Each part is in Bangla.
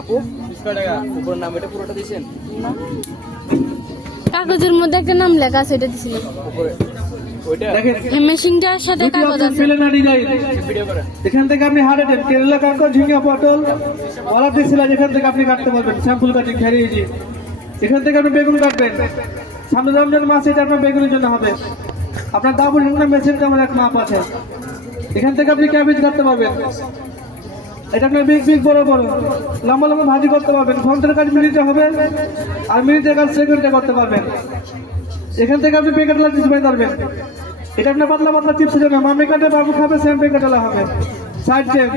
আপু 20 টাকা উপরের নাম এটা পুরোটা দিয়েছেন না, কাগজের মধ্যে একটা নাম লেখা আছে, এটা দিছিল। উপরে ওইটা মেশিনটার সাথে কাগজ আছে। ভিডিও করে এখান থেকে আপনি হার্ট অ্যাটাক, কেরালা কাঁকড়, ঝিঙে, পটল, অর্ডার দিয়েছিলেন, এখান থেকে আপনি কাটতে পারবেন। স্যাম্পল কাটিং খেরিয়েছি। এখান থেকে আপনি বেগুন কাটবেন। সামনে রমজান মাস, এটা আপনার বেগুনের জন্য হবে। আপনার দাবুর হিংনা মেশিনটা আমার এক মাপ আছে। এখান থেকে আপনি ক্যাবেজ কাটতে পারবেন। এটা আপনার বিগ বিগ বড় বড় লম্বা লম্বা ভাজি করতে পারবেন। ঘন্টার কাজ মিনিটে হবে, আর মিনিটের কাজ সেকেন্ডে করতে পারবেন। এখান থেকে আপনি পেকাটলা চিপস বানাতে পারবেন। এটা আপনার পাতলা পাতলা চিপসের জন্য, মামি কাটে বাবু খাবে, সেম পেকাটলা হবে। Side tape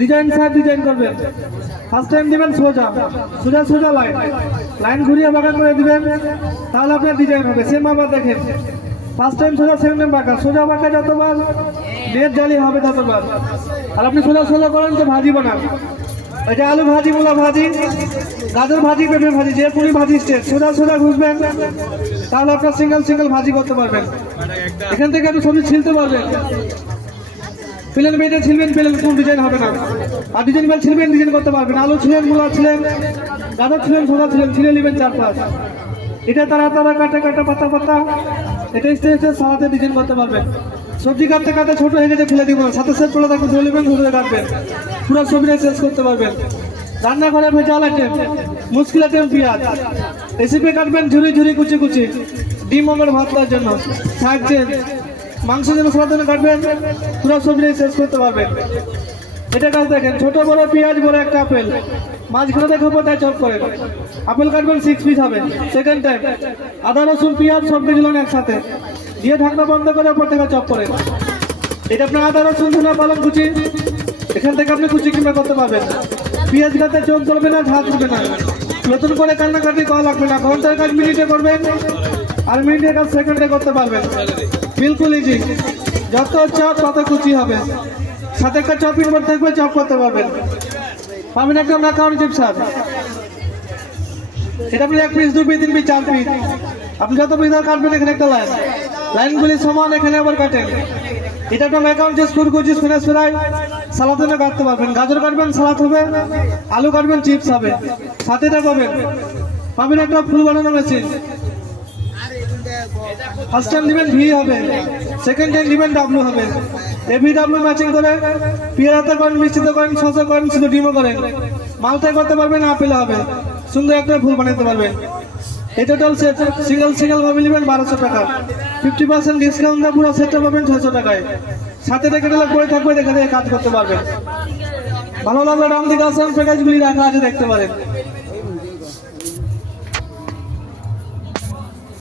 design, side design করবেন। ফার্স্ট টাইম দিবেন সোজা সোজা সোজা লাইন, লাইন ঘুরিয়ে বাঁকা করে দিবেন, তাহলে আপনার ডিজাইন হবে। সেম আবার দেখেন, ফার্স্ট টাইম সোজা, সেকেন্ড টাইম বাঁকা। সোজা বাঁকা যতবার নেট জালি হবে ততবার। আর আপনি সোজা সোজা করেন তো ভাজি বানান। এটা আলু ভাজি, মূলা ভাজি, গাজর ভাজি, পেঁপে ভাজি, যে পুরি ভাজি স্টেট। সোজা সোজা ঘুষবেন, তাহলে আপনার সিঙ্গেল সিঙ্গেল ভাজি করতে পারবেন। এখান থেকে আপনি সবজি ছিলতে পারবেন। প্লেন বেটে ছিলবেন, প্লেন কোন ডিজাইন হবে না। আর ডিজাইন বেল ছিলবেন, ডিজাইন করতে পারবেন। আলু ছিলেন, মূলা ছিলেন, গাজর ছিলেন, সোজা ছিলেন, ছিলে নেবেন 4-5। এটা তারা তারা কাটা কাটা পাতা পাতা, এটা স্টেজে সালাতে ডিজাইন করতে পারবেন। সবজি কাটতে কাটতে ছোট হয়ে গেছে ফেলে দিব, সাথে সেট করে থাকবে, ধরে নেবেন, ধরে কাটবেন, পুরো সবজিটা শেষ করতে পারবেন। রান্নাঘরে ভেজাল আইটেম, মুশকিল আইটেম পেঁয়াজ, রেসিপি কাটবেন ঝুরি ঝুরি কুচি কুচি, ডিম আমার ভাত দেওয়ার জন্য, থাকছেন মাংস যেন সবার জন্য কাটবেন, পুরো সবজিটাই শেষ করতে পারবেন। এটা কাজ দেখেন, ছোট বড় পেঁয়াজ, বড় একটা আপেল, মাঝখানে দেখো তাই চপ করেন। আপেল কাটবেন 6 পিস হবে। সেকেন্ড টাইম আদা রসুন পেঁয়াজ সব দিলেন একসাথে, দিয়ে ঢাকনা বন্ধ করে ওপর থেকে চপ করেন। এটা আপনার আদা রসুন ধনা পালং কুচি, এখান থেকে আপনি কুচি কিংবা করতে পারবেন। পেঁয়াজ কাটতে চোখ চলবে না, ঝাঁজ উঠবে না, নতুন করে কান্নাকাটি করা লাগবে না। ঘন্টার কাজ মিনিটে করবেন, আর মিনিটের কাজ সেকেন্ডে করতে পারবেন। বিলকুল ইজি, যত চপ তত কুচি হবে, সাথে একটা চপিং বোর্ড থাকবে, চপ করতে পারবেন। পাবেন একটা ম্যাকারন চিপস। এটা আপনি 1 পিস 2 পিস 3 পিস 4 পিস, আপনি যত পিস কাটবেন। এখানে একটা লাইন, লাইনগুলি সমান, এখানে আবার কাটেন। এটা একটা ম্যাকারন চিপস, ফুলকপি, ফ্রেঞ্চ ফ্রাই, সালাদ জন্য কাটতে পারবেন। গাজর কাটবেন, সালাদ হবে, আলু কাটবেন, চিপস হবে। সাথে এটা পাবেন, পাবেন একটা ফুল বানানো মেশিন। ফার্স্ট টাইম দিবেন ভি হবে, সেকেন্ড টাইম দিবেন ডাব্লু হবে। এভি ডাব্লু ম্যাচিং করে পেয়ারাতে করেন, মিষ্টিতে করেন, শসা করেন, শুধু ডিমও করেন, মালটাই করতে পারবেন, আপেল হবে। সুন্দর একটা ফুল বানাতে পারবেন। এই টোটাল সেট সিঙ্গেল সিঙ্গেল ভাবে নেবেন 1200 টাকা, 50% ডিসকাউন্ট দিয়ে পুরো সেটটা পাবেন 600 টাকায়। সাথে থেকে গেলে বই থাকবে, দেখে দেখে কাজ করতে পারবেন। ভালো লাগলে ডান দিকে আসেন, প্যাকেজগুলি রাখা আছে, দেখতে পারেন।